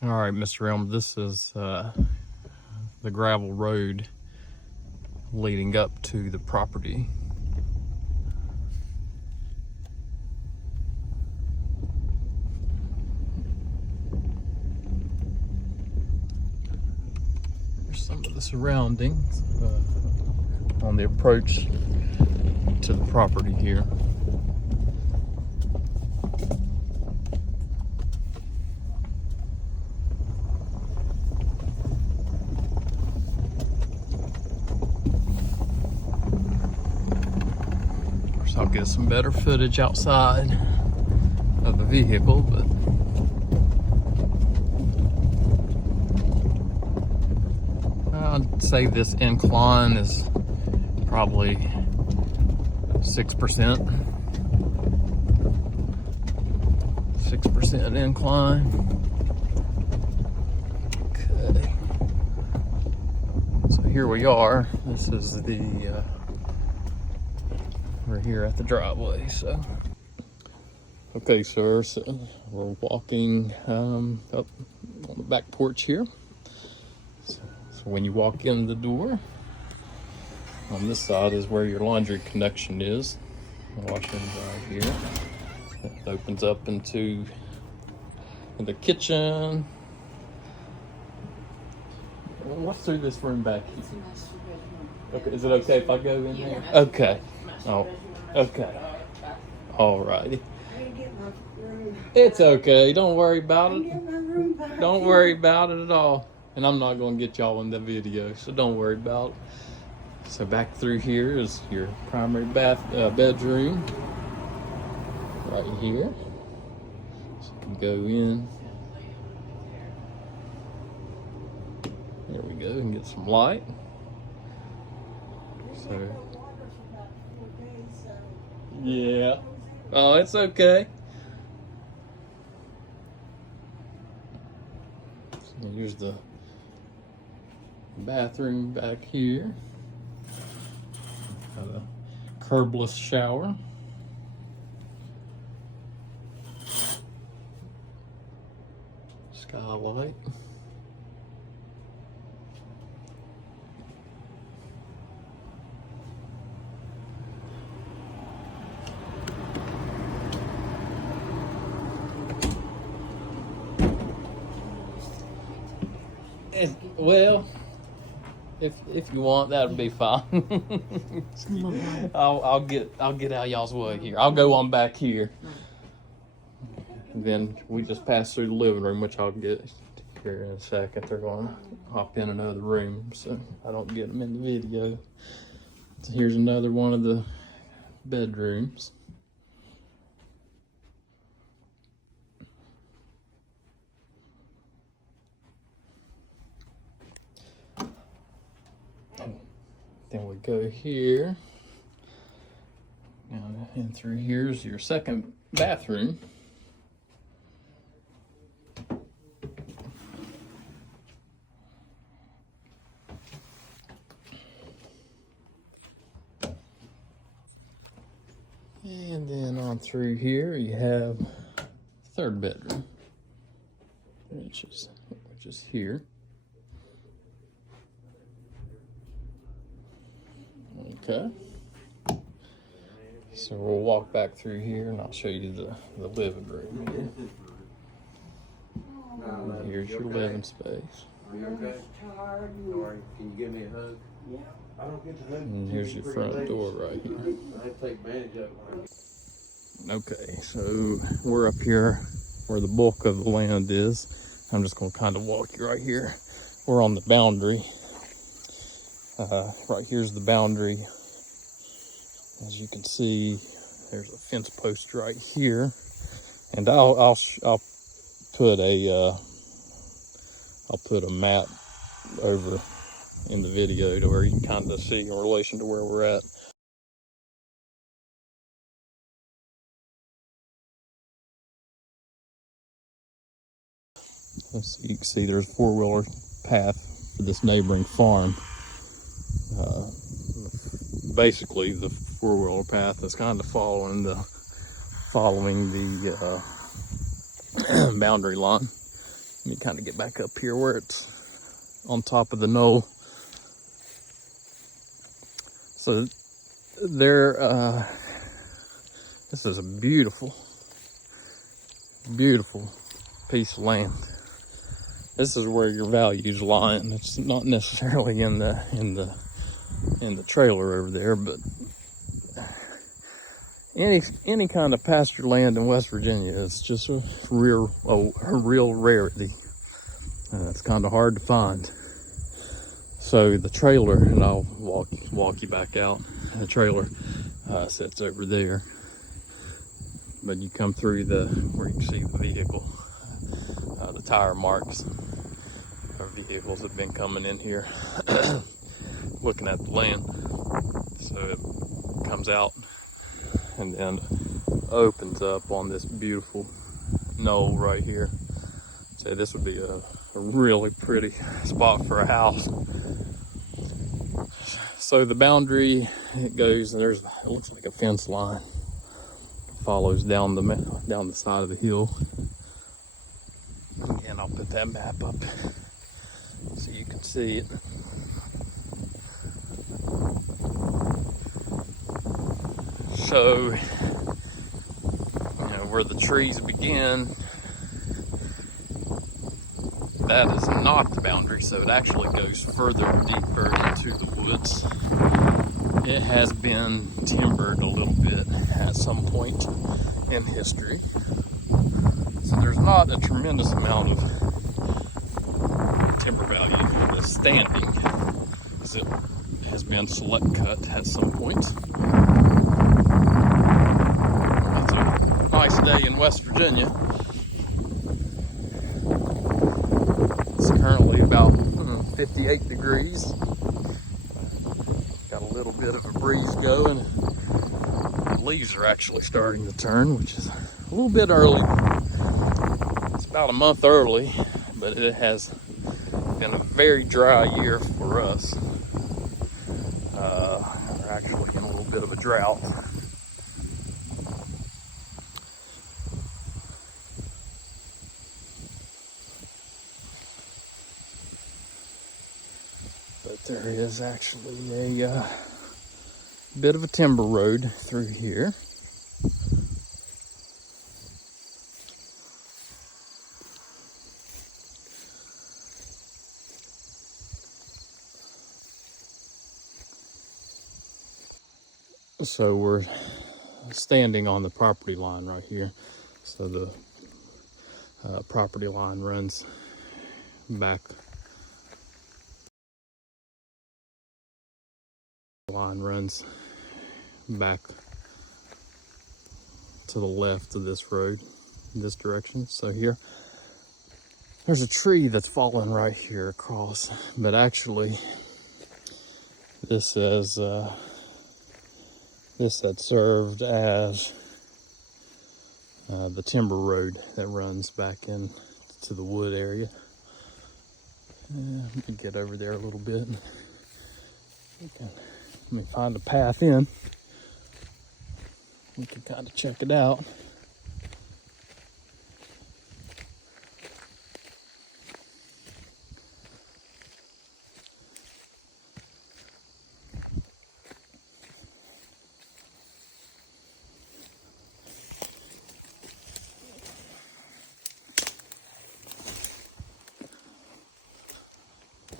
All right, Mr. Elm, this is the gravel road leading up to the property. Here's some of the surroundings on the approach to the property here. I'll get some better footage outside of the vehicle, but I'd say this incline is probably 6%. 6% incline. Okay. So here we are. This is the we're here at the driveway, so. Okay, sir, so we're walking up on the back porch here. So when you walk in the door, on this side is where your laundry connection is. Wash and dry here. It opens up into the kitchen. What's through this room back here? Okay, is it okay if I go in there? Okay. Oh, okay. All righty. It's okay. Don't worry about it. Don't worry about it at all. And I'm not going to get y'all in the video, so don't worry about it. So back through here is your primary bedroom. Right here. So you can go in. There we go, and get some light. So, yeah. Oh, it's okay. So here's the bathroom back here. Got a curbless shower. Skylight. Well, if you want, that'd be fine. I'll get out of y'all's way here. I'll go on back here. And then we just pass through the living room, which I'll get here in a second. They're gonna hop in another room, so I don't get them in the video. So here's another one of the bedrooms. Then we go here, and through here's your second bathroom. And then on through here you have the third bedroom, which is here. Okay. So we'll walk back through here and I'll show you the living room here. And here's your living space. Are you okay? Can you give me a hug? Yeah. I don't get the hug. And here's your front door right here. I take advantage of it. Okay, so we're up here where the bulk of the land is. I'm just going to kind of walk you right here. We're on the boundary. Right here's the boundary. As you can see, there's a fence post right here, and I'll put a map over in the video to where you can kind of see in relation to where we're at. So you can see there's a four-wheeler path for this neighboring farm. Basically, the four-wheeler path is kind of following the boundary line. me kind of get back up here where it's on top of the knoll. So there, this is a beautiful, beautiful piece of land. This is where your values lie, and it's not necessarily in the trailer over there, but any kind of pasture land in West Virginia is just a real rarity. It's kind of hard to find. So the trailer, and I'll walk you back out. The trailer sits over there, but you come through where you can see the vehicle, the tire marks of vehicles have been coming in here, looking at the land. So it comes out and then opens up on this beautiful knoll right here. So this would be a really pretty spot for a house. So the boundary, it goes, and it looks like a fence line, follows down the side of the hill. And I'll put that map up so you can see it. So, where the trees begin, that is not the boundary, so it actually goes further deeper into the woods. It has been timbered a little bit at some point in history. So there's not a tremendous amount of timber value that's standing, because it has been select cut at some point. It's a nice day in West Virginia. It's currently about 58 degrees. Got a little bit of a breeze going. The leaves are actually starting to turn, which is a little bit early. It's about a month early, but it has been a very dry year for us. We're actually in a little bit of a drought. But there is actually a bit of a timber road through here. So we're standing on the property line right here. So the property line runs back. To the left of this road, in this direction. So here, there's a tree that's fallen right here across, but actually, this had served as the timber road that runs back in to the wood area. Let me get over there a little bit. Let me find a path in. We can kind of check it out.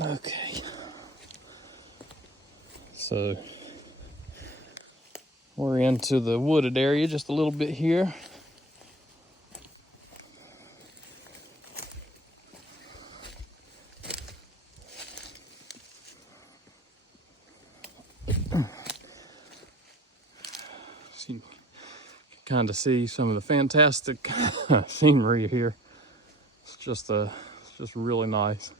Okay. So we're into the wooded area just a little bit here. So you can kind of see some of the fantastic scenery here. It's just really nice.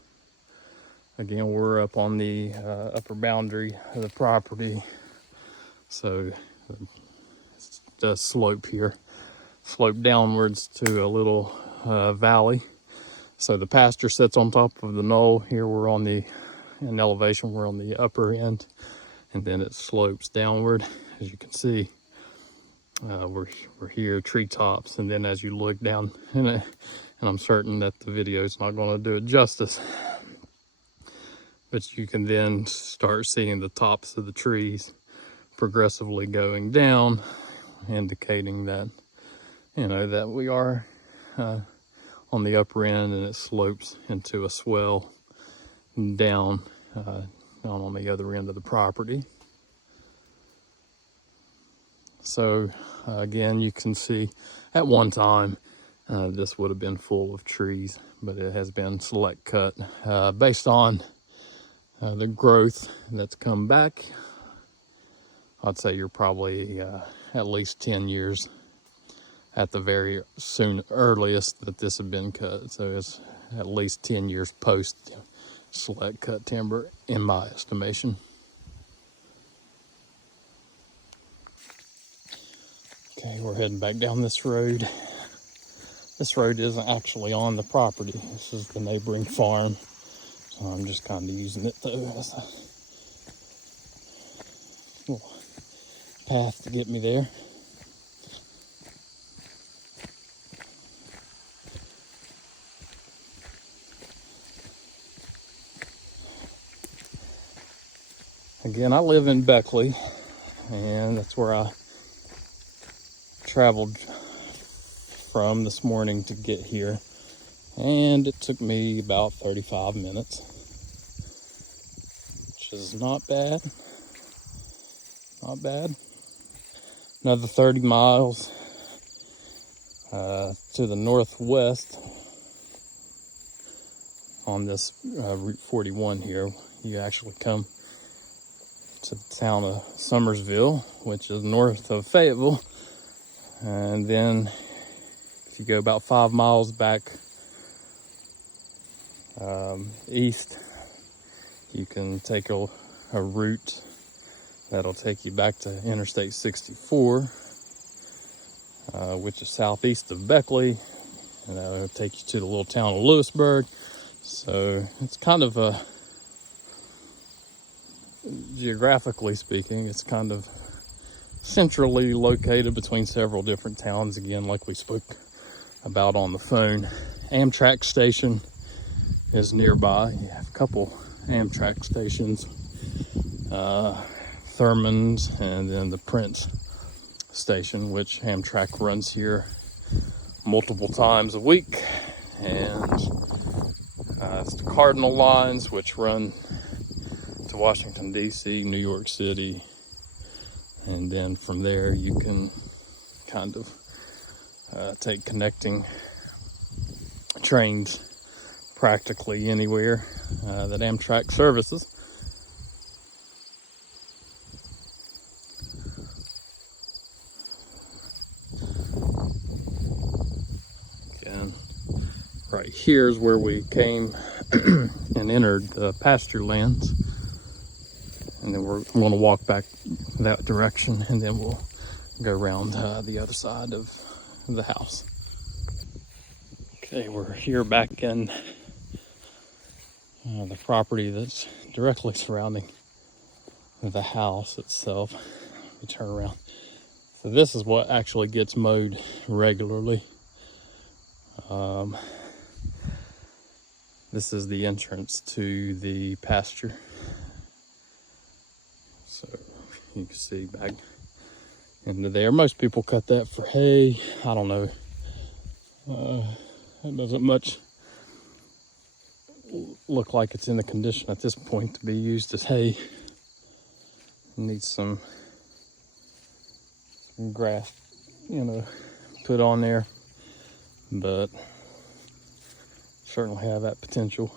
Again, we're up on the upper boundary of the property, so it does slope here, slope downwards to a little valley. So the pasture sits on top of the knoll. Here we're in elevation, we're on the upper end, and then it slopes downward, as you can see. we're here, treetops, and then as you look down, and I'm certain that the video is not going to do it justice, but you can then start seeing the tops of the trees progressively going down, indicating that, that we are on the upper end, and it slopes into a swell down on the other end of the property. So again, you can see at one time this would have been full of trees, but it has been select cut based on the growth that's come back. I'd say you're probably at least 10 years at the very earliest that this had been cut. So it's at least 10 years post select cut timber in my estimation. Okay, we're heading back down this road. This road isn't actually on the property. This is the neighboring farm. So I'm just kind of using it though as a little path to get me there. Again, I live in Beckley, and that's where I traveled from this morning to get here, and it took me about 35 minutes, which is not bad. Another 30 miles to the northwest on this Route 41 here. You actually come to the town of Summersville, which is north of Fayetteville, and then if you go about 5 miles back east, you can take a route that'll take you back to Interstate 64, which is southeast of Beckley, and that'll take you to the little town of Lewisburg. So it's kind of a, geographically speaking, it's kind of centrally located between several different towns, again, like we spoke about on the phone. Amtrak station is nearby. You have a couple Amtrak stations, Thurman's, and then the Prince station, which Amtrak runs here multiple times a week. And it's the Cardinal lines, which run to Washington, D.C., New York City. And then from there, you can kind of take connecting trains practically anywhere that Amtrak services. Again, right here is where we came and entered the pasture lands. And then we're going to walk back that direction, and then we'll go around the other side of the house. Okay, we're here back in the property that's directly surrounding the house itself. Let me turn around. So this is what actually gets mowed regularly. This is the entrance to the pasture. So you can see back into there. Most people cut that for hay. I don't know. It doesn't much look like it's in the condition at this point to be used as hay. It needs some grass, put on there, but certainly have that potential.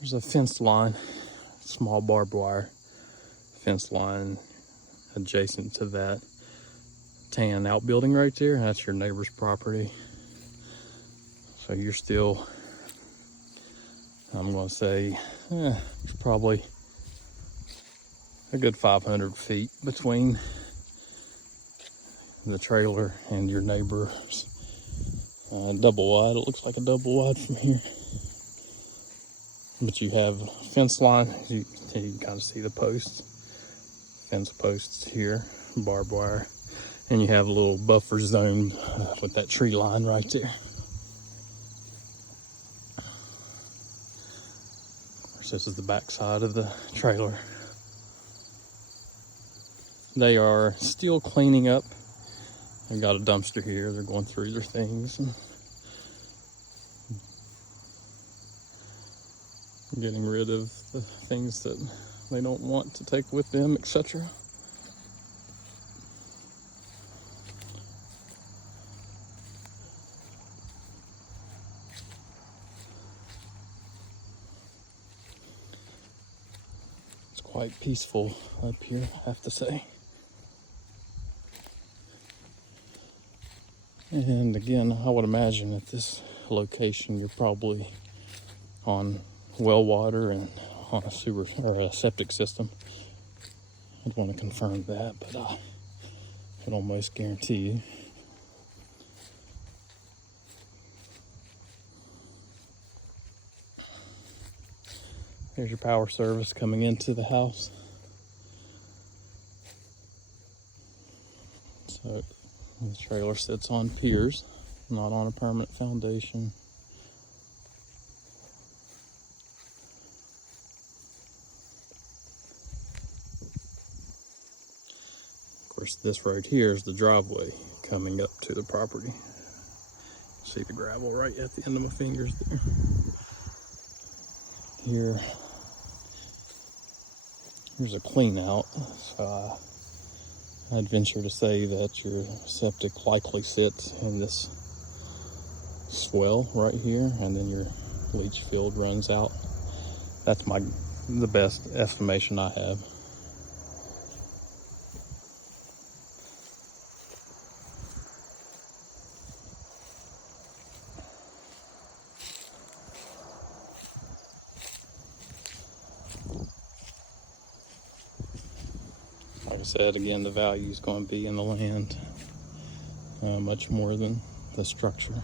There's a fence line, small barbed wire fence line adjacent to that tan outbuilding right there. That's your neighbor's property. So you're still, I'm going to say, it's probably a good 500 feet between the trailer and your neighbor's double wide. It looks like a double wide from here. But you have a fence line. You can kind of see the posts fence posts here, barbed wire, and you have a little buffer zone with that tree line right there. Of course, this is the back side of the trailer. They are still cleaning up. They got a dumpster here. They're going through their things and getting rid of the things that they don't want to take with them, etc. It's quite peaceful up here, I have to say. And again, I would imagine at this location you're probably on well water and on a sewer or a septic system. I'd want to confirm that, but I can almost guarantee you. Here's your power service coming into the house. So the trailer sits on piers, not on a permanent foundation. Of course, this road here is the driveway coming up to the property. See the gravel right at the end of my fingers there. Here's a clean out. So I'd venture to say that your septic likely sits in this swell right here, and then your leach field runs out. That's the best estimation I have. Like I said, again, the value is going to be in the land, much more than the structure.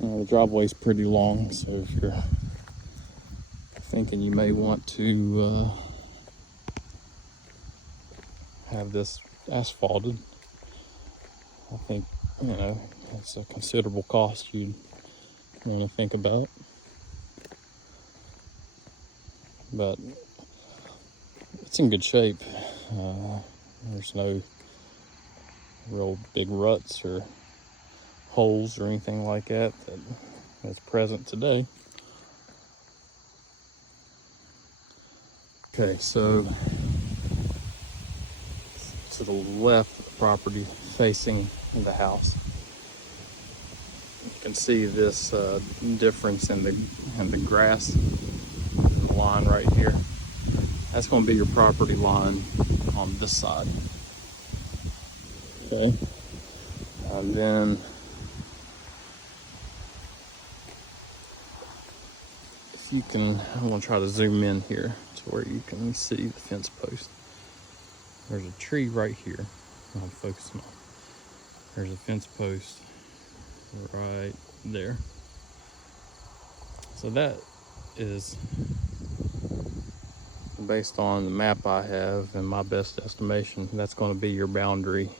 The driveway is pretty long, so if you're thinking you may want to have this asphalted, I think, it's a considerable cost you'd want to think about. But it's in good shape. There's no real big ruts or holes or anything like that's present today. Okay, so to the left of the property facing the house, you can see this difference in the grass and the line right here. That's going to be your property line on this side. Okay, and then if you can, I'm going to try to zoom in here to where you can see the fence post. There's a tree right here I'm focusing on. There's a fence post right there. So that is, based on the map I have and my best estimation, that's going to be your boundary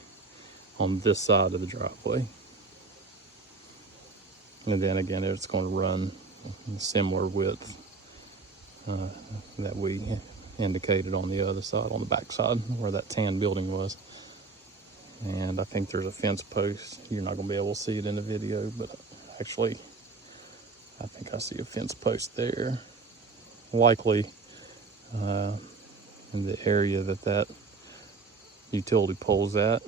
on this side of the driveway. And then again, it's going to run a similar width that we indicated on the other side, on the back side where that tan building was. And I think there's a fence post. You're not going to be able to see it in the video, but actually I think I see a fence post there, likely in the area that utility pole's at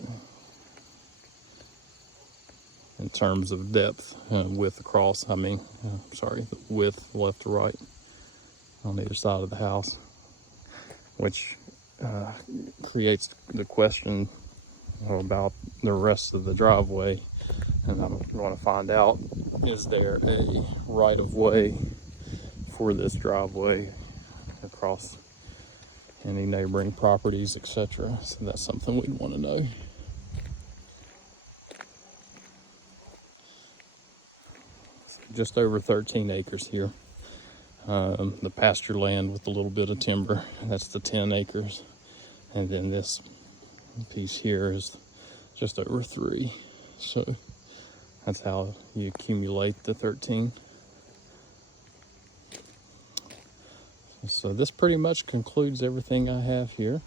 in terms of depth, width across, the width left to right on either side of the house, which creates the question about the rest of the driveway. And I'm going to find out, is there a right of way for this driveway across any neighboring properties, etc. So that's something we'd want to know. Just over 13 acres here. The pasture land with a little bit of timber, that's the 10 acres. And then this piece here is just over 3. So that's how you accumulate the 13. So this pretty much concludes everything I have here.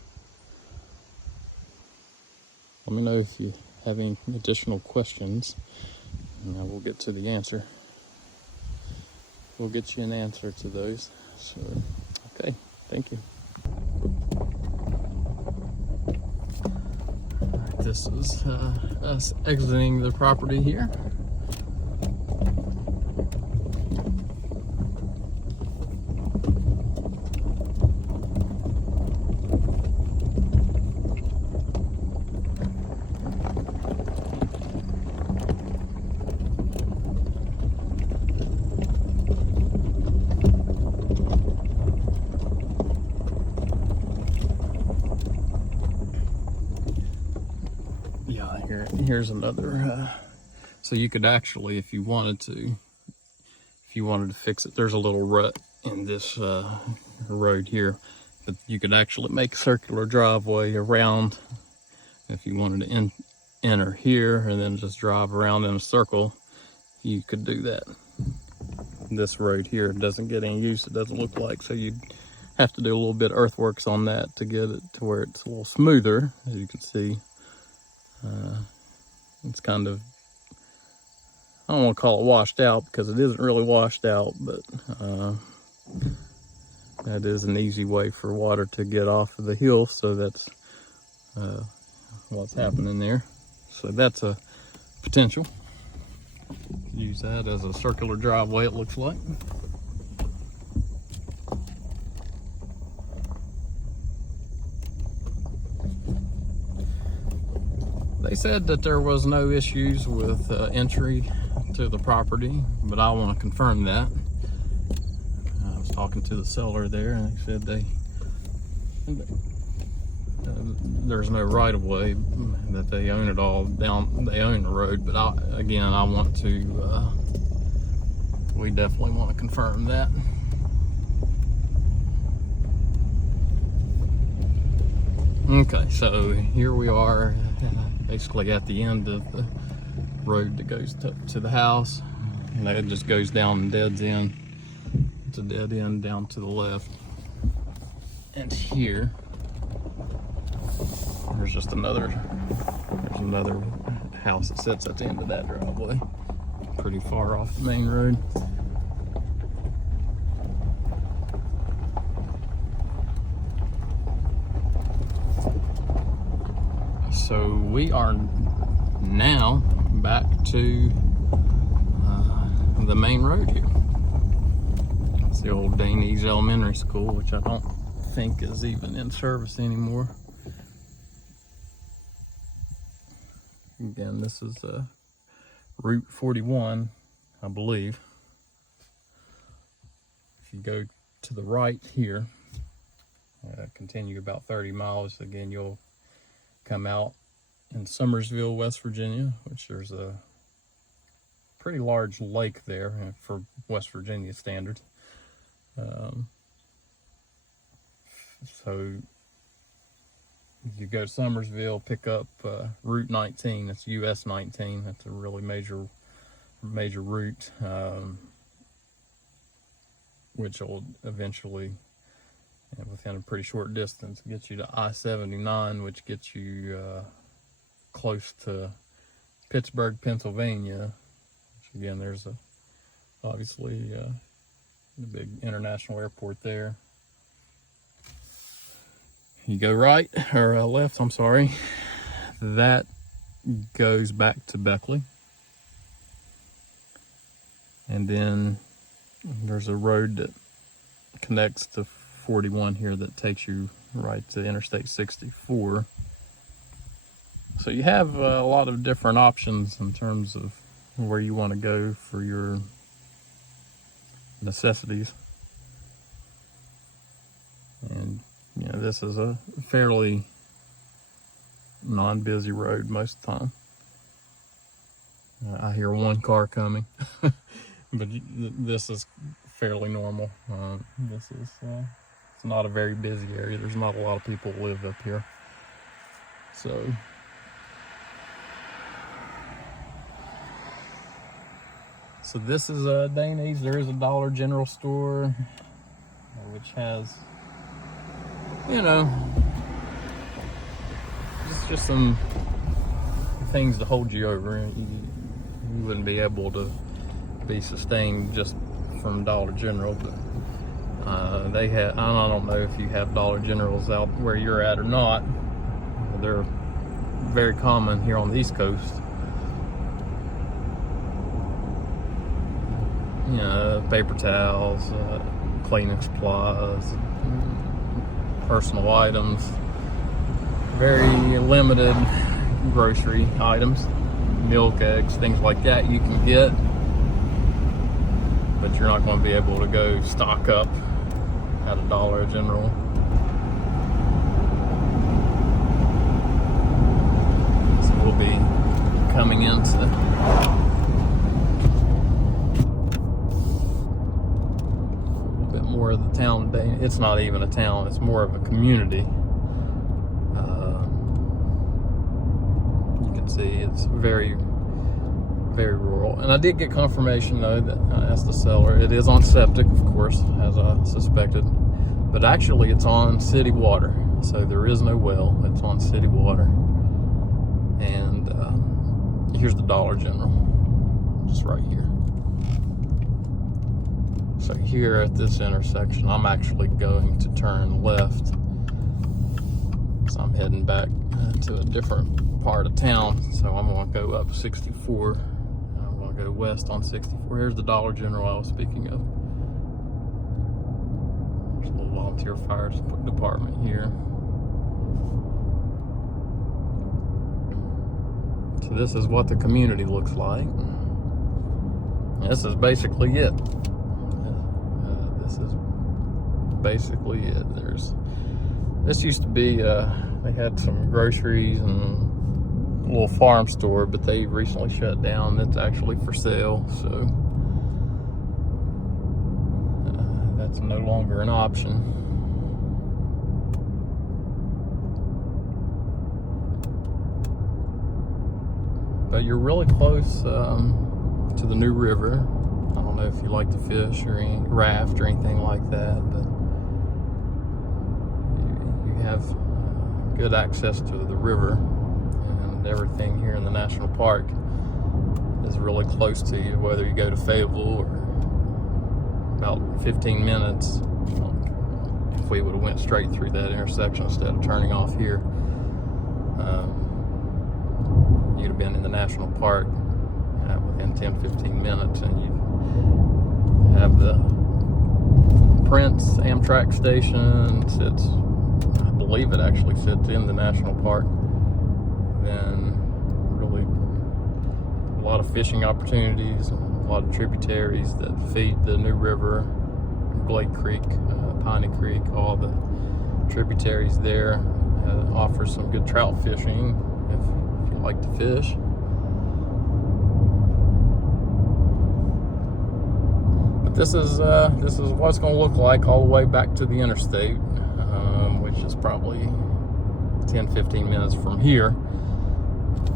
Let me know if you have any additional questions, and I will get to the answer. We'll get you an answer to those. So, okay, thank you. This is us exiting the property here. Here's another, so you could actually, if you wanted to fix it, there's a little rut in this road here, but you could actually make a circular driveway around if you wanted to enter here and then just drive around in a circle. You could do that. This road here doesn't get any use, it doesn't look like, so you'd have to do a little bit of earthworks on that to get it to where it's a little smoother, as you can see. It's kind of, I don't want to call it washed out because it isn't really washed out, but that is an easy way for water to get off of the hill. So that's what's happening there. So that's a potential. Use that as a circular driveway, it looks like. They said that there was no issues with entry to the property, but I want to confirm that. I was talking to the seller there, and they said there's no right of way, that they own it all down. They own the road, but I want to. We definitely want to confirm that. Okay, so here we are. Basically at the end of the road that goes to the house, and that just goes down and dead end. It's a dead end down to the left. And here, there's another house that sits at the end of that driveway, pretty far off the main road. So we are now back to the main road here. It's the old Dainese Elementary School, which I don't think is even in service anymore. Again, this is Route 41, I believe. If you go to the right here, continue about 30 miles, again, you'll come out in Summersville, West Virginia, which there's a pretty large lake there for West Virginia standards. So you go to Summersville, pick up Route 19. That's US 19. That's a really major route, which will eventually, within a pretty short distance, get you to I-79, which gets you close to Pittsburgh, Pennsylvania. Which again, there's obviously the big international airport there. You go right, or left, I'm sorry. That goes back to Beckley. And then there's a road that connects to 41 here that takes you right to Interstate 64. So you have a lot of different options in terms of where you want to go for your necessities. And Yeah, this is a fairly non-busy road most of the time. I hear one car coming, but this is fairly normal. This is it's not a very busy area. There's not a lot of people who live up here. So this is Dainese. There is a Dollar General store, which has, you know, just some things to hold you over. You wouldn't be able to be sustained just from Dollar General, but they have, I don't know if you have Dollar Generals out where you're at or not. They're very common here on the East Coast. You know, paper towels, cleaning supplies, personal items, very limited grocery items, milk, eggs, things like that you can get, but you're not going to be able to go stock up at a Dollar General. So we'll be coming into more of the town today. It's not even a town, it's more of a community. You can see it's very, very rural. And I did get confirmation though that I asked the seller, it is on septic, of course, as I suspected, but actually it's on city water. So there is no well, it's on city water. And here's the Dollar General, just right here. So here at this intersection, I'm actually going to turn left. So I'm heading back to a different part of town. So I'm gonna go up 64. And I'm gonna go west on 64. Here's the Dollar General I was speaking of. There's a little volunteer fire department here. So this is what the community looks like. This is basically it. This is basically it. This used to be, they had some groceries and a little farm store, but they recently shut down. It's actually for sale, so that's no longer an option. But you're really close to the new river. I don't know if you like to fish or raft or anything like that, but you have good access to the river, and everything here in the national park is really close to you, whether you go to Fayetteville or about 15 minutes. If we would have went straight through that intersection instead of turning off here, you'd have been in the national park within 10-15 minutes, and you have the Prince Amtrak station. Sits, I believe it actually sits in the national park. Then really a lot of fishing opportunities, a lot of tributaries that feed the New River, Glade Creek, Piney Creek, all the tributaries there. Offer some good trout fishing if you like to fish. This is what it's going to look like all the way back to the interstate, which is probably 10-15 minutes from here,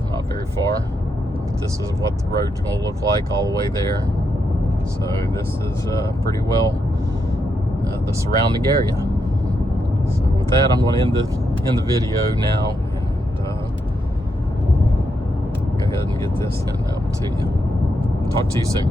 not very far. But this is what the road's going to look like all the way there. So this is pretty well the surrounding area. So with that, I'm going to end the video now, and go ahead and get this sent out to you. Talk to you soon.